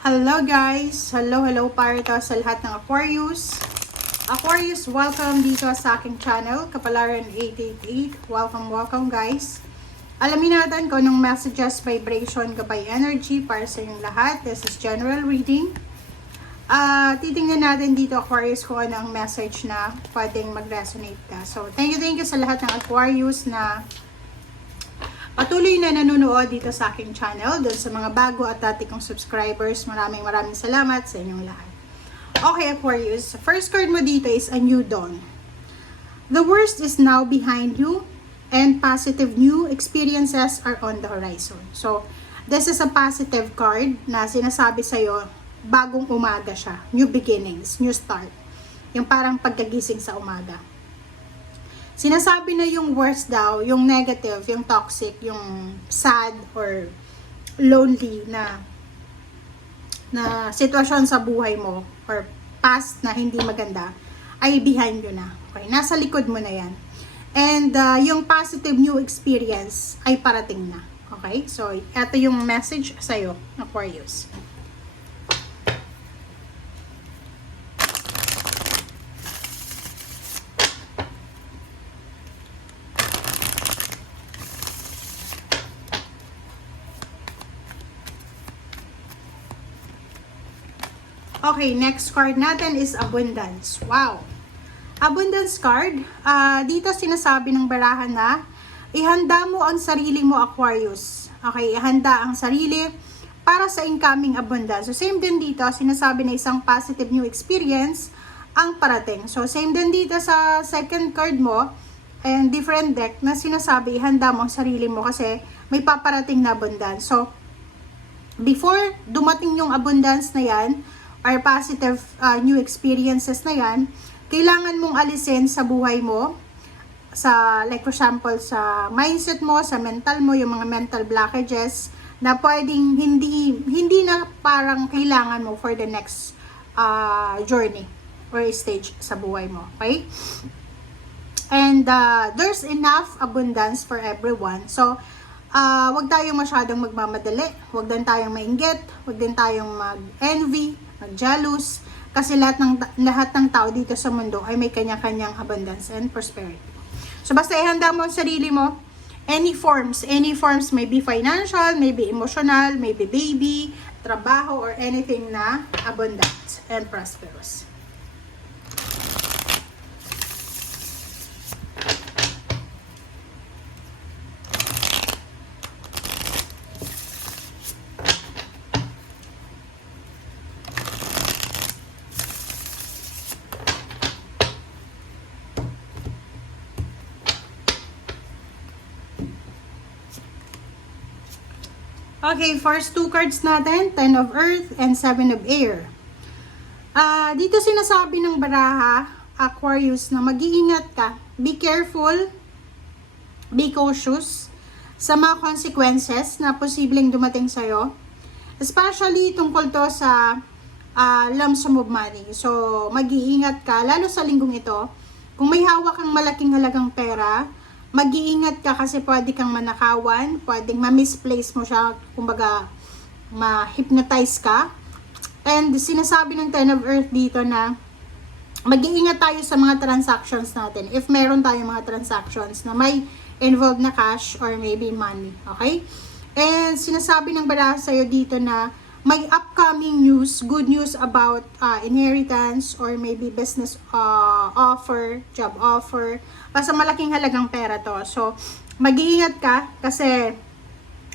Hello guys! Hello para to sa lahat ng Aquarius. Aquarius, welcome dito sa aking channel, Kapalaran 888. Welcome guys. Alamin natin kung anong messages, vibration, gabay energy para sa inyong lahat. This is general reading. Titingnan natin dito Aquarius kung ano ang message na pwedeng mag-resonate ka. So, thank you sa lahat ng Aquarius na patuloy na nanonood dito sa aking channel. Doon sa mga bago at dati kong subscribers, maraming salamat sa inyong lahat. Okay Aquarius, first card mo dito is a new dawn. The worst is now behind you and positive new experiences are on the horizon. So, this is a positive card na sinasabi sa'yo, bagong umaga siya. New beginnings, new start. Yung parang pagkagising sa umaga. Sinasabi na yung worst daw, yung negative, yung toxic, yung sad or lonely na sitwasyon sa buhay mo or past na hindi maganda ay behind you na. Okay, nasa likod mo na yan. And yung positive new experience ay parating na. Okay, so ito yung message sa'yo, Aquarius. Okay, next card natin is abundance. Wow! Abundance card. Dito sinasabi ng barahan na ihanda mo ang sarili mo, Aquarius. Okay, ihanda ang sarili para sa incoming abundance. So, same din dito, sinasabi na isang positive new experience ang parating. So, same din dito sa second card mo and different deck na sinasabi ihanda mo ang sarili mo kasi may paparating na abundance. So, before dumating yung abundance na yan, or positive new experiences na yan, kailangan mong alisin sa buhay mo, sa, like for example, sa mindset mo, sa mental mo, yung mga mental blockages, na pwedeng hindi na parang kailangan mo for the next journey or stage sa buhay mo. Okay? And there's enough abundance for everyone. So, wag tayong masyadong magmamadali, wag din tayong mainggit, wag din tayong mag-envy, mag-jealous, kasi lahat ng tao dito sa mundo ay may kanya-kanyang abundance and prosperity. So basta ihanda mo ang sarili mo, any forms, maybe financial, maybe emotional, maybe baby, trabaho, or anything na abundant and prosperous. Okay, first two cards natin, 10 of Earth and 7 of Air. Dito sinasabi ng baraha, Aquarius, na mag-iingat ka. Be careful, be cautious sa mga consequences na posibleng dumating sa'yo. Especially tungkol to sa lump sum of money. So, mag-iingat ka, lalo sa linggong ito. Kung may hawak kang malaking halagang pera, mag-iingat ka kasi pwede kang manakawan, pwedeng ma-misplace mo siya, kumbaga ma-hypnotize ka. And sinasabi ng 10 of Earth dito na mag-iingat tayo sa mga transactions natin. If meron tayong mga transactions na may involved na cash or maybe money. Okay? And sinasabi ng baraha sa'yo dito na may upcoming news, good news about inheritance or maybe business offer, job offer. Basta malaking halagang pera to. So, mag-iingat ka kasi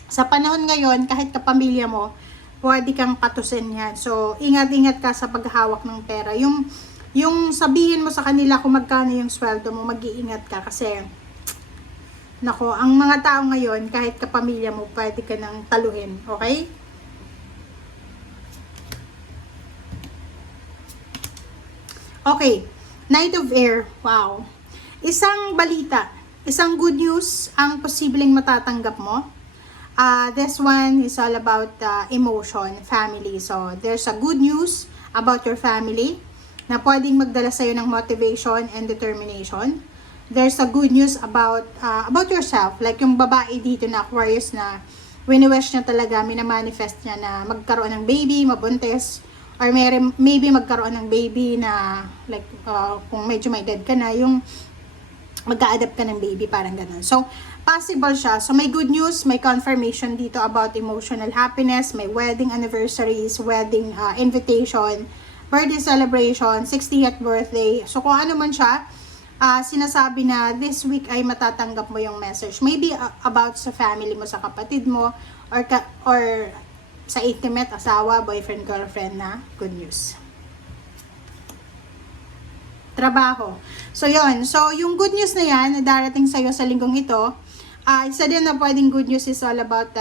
sa panahon ngayon, kahit kapamilya mo, pwede kang patusin yan. So, ingat-ingat ka sa paghahawak ng pera. Yung sabihin mo sa kanila kung magkano yung sweldo mo, mag-iingat ka kasi nako, ang mga tao ngayon, kahit kapamilya mo, pwede ka nang taluhin. Okay? Okay, Knight of Air, wow. Isang balita, isang good news ang posibleng matatanggap mo. This one is all about emotion, family. So, there's a good news about your family na pwedeng magdala sa'yo ng motivation and determination. There's a good news about yourself, like yung babae dito na Aquarius na wini-wish niya talaga, minamanifest niya na magkaroon ng baby, mabuntis, or maybe magkaroon ng baby na like kung medyo may dead ka na, yung magka-adapt ka ng baby, parang ganun. So, possible siya. So, may good news, may confirmation dito about emotional happiness, may wedding anniversaries, wedding invitation, birthday celebration, 60th birthday. So, kung ano man siya, sinasabi na this week ay matatanggap mo yung message. Maybe about sa family mo, sa kapatid mo, or sa intimate, asawa, boyfriend, girlfriend na good news. Trabaho. So, yon. So, yung good news na yan na darating sa'yo sa linggong ito, isa din na pwedeng good news is all about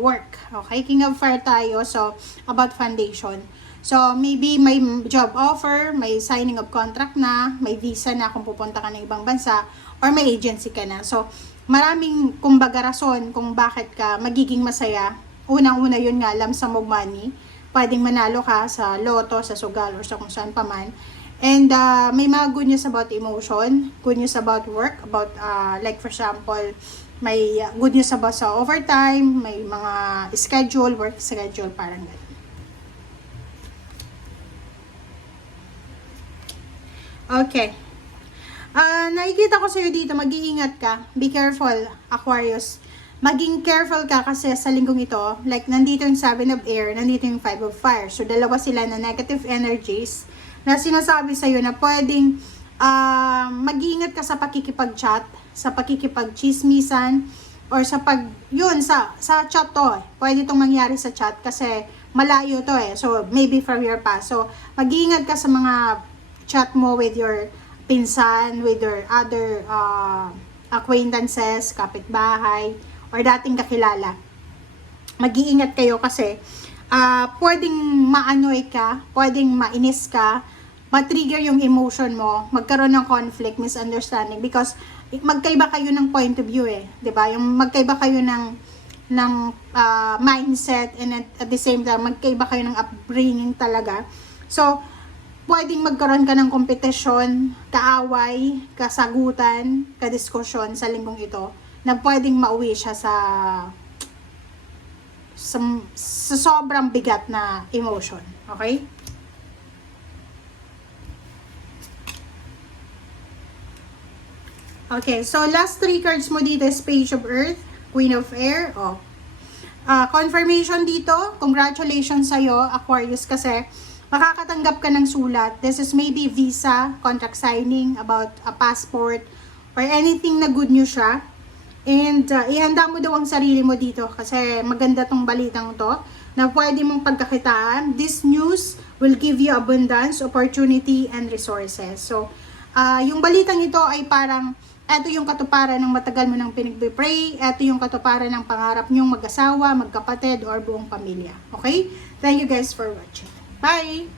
work. Okay? King of Fire tayo. So, about foundation. So, maybe may job offer, may signing of contract na, may visa na kung pupunta ka ng ibang bansa, or may agency ka na. So, maraming, kumbaga, rason kung bakit ka magiging masaya. Unang-una yun nga, lump sum of money. Pwedeng manalo ka sa loto, sa sugal, or sa kung saan pa man. And may mga good news about emotion, good news about work, about, like for example, may good news about sa overtime, may mga schedule, work schedule, parang gano'n. Okay. Nakikita ko sa'yo dito, mag-iingat ka. Be careful, Aquarius. Maging careful ka kasi sa linggong ito, like nandito yung 7 of air, nandito yung 5 of fire. So, dalawa sila na negative energies na sinasabi sa'yo na pwedeng mag-iingat ka sa pakikipag-chat, sa pakikipag-chismisan, or sa sa chat to. Pwede itong mangyari sa chat kasi malayo to So, maybe from your past. So, mag-iingat ka sa mga chat mo with your pinsan, with your other acquaintances, kapitbahay, or dating kakilala. Mag-iingat kayo kasi pwedeng maanoy ka, pwedeng mainis ka, matrigger yung emotion mo, magkaroon ng conflict, misunderstanding, because magkaiba kayo ng point of view diba? Yung magkaiba kayo ng mindset, and at the same time, magkaiba kayo ng upbringing talaga. So, pwedeng magkaroon ka ng kompetisyon, kaaway, kasagutan, kadiskusyon sa linggong ito na pwedeng mauwi siya sa sobrang bigat na emotion. Okay? Okay, so last 3 cards mo dito is Page of Earth, Queen of Air. Confirmation dito, congratulations sa'yo, Aquarius, kasi makakatanggap ka ng sulat. This is maybe visa, contract signing, about a passport, or anything na good news siya. And ihanda mo daw ang sarili mo dito kasi maganda tong balitang to na pwede mong pagkakitaan. This news will give you abundance, opportunity, and resources. So, yung balitang ito ay parang eto yung katuparan ng matagal mo nang pinag-pray, eto yung katuparan ng pangarap nyong mag-asawa, magkapatid, or buong pamilya. Okay? Thank you guys for watching. Bye!